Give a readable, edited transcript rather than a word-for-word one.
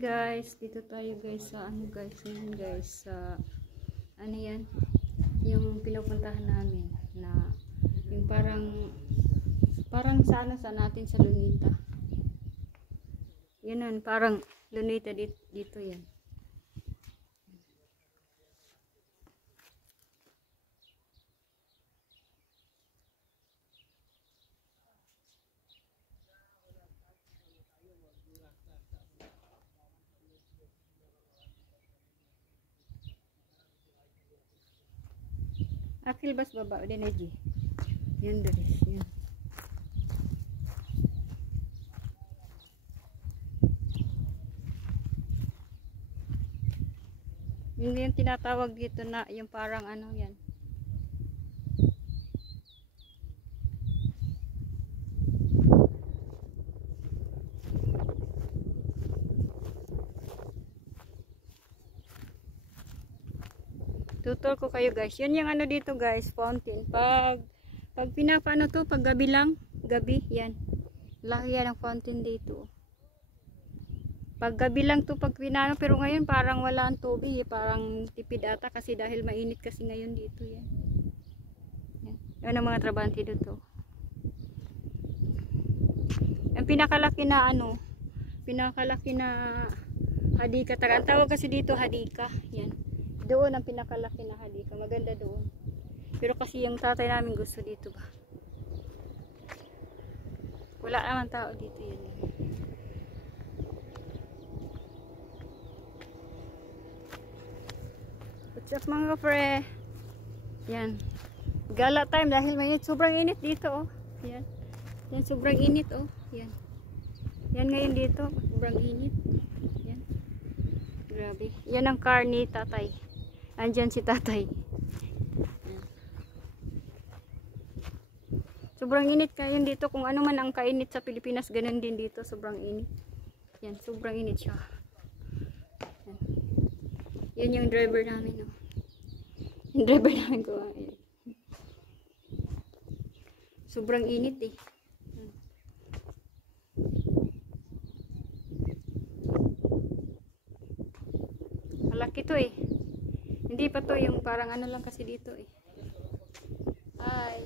Guys, dito tayo guys sa ngayon guys sa yan yung pinupuntahan namin na yung parang sa natin sa Lunita. Yan parang Lunita dito yan. Akil bas baba din aja. Yan guys, yan. Yung tinatawag dito na yung parang yan. Tutor ko kayo guys. Yun yung dito guys, fountain. Pag pinapano to, pag gabi lang, yan. Laki yan ang fountain dito. Pag gabi lang to, pag pinano, pero ngayon parang wala ang tubig, parang tipid ata kasi dahil mainit kasi ngayon dito yan. Yan ang mga trabante dito. Ang pinakalaki na hadika. Ang tawag kasi dito hadika. Yan. Doon ang pinakalaki na hadika. Maganda doon. Pero kasi yung tatay namin gusto dito ba. Wala naman tao dito yan. What's up mga kapre? Yan. Gala time dahil mainit. Sobrang init dito oh. Yan. Yan sobrang init oh. Yan. Yan ngayon dito. Sobrang init. Yan. Grabe. Yan ang car ni tatay. Andyan si tatay. Sobrang init ngayon dito. Kung ano man ang kainit sa Pilipinas, ganun din dito. Sobrang init. Yan, sobrang init siya. Yan yung driver namin. Oh. Yung driver namin ko. Ayan. Sobrang init eh. Malaki to eh. Hindi pa to yung parang lang kasi dito eh. Hi.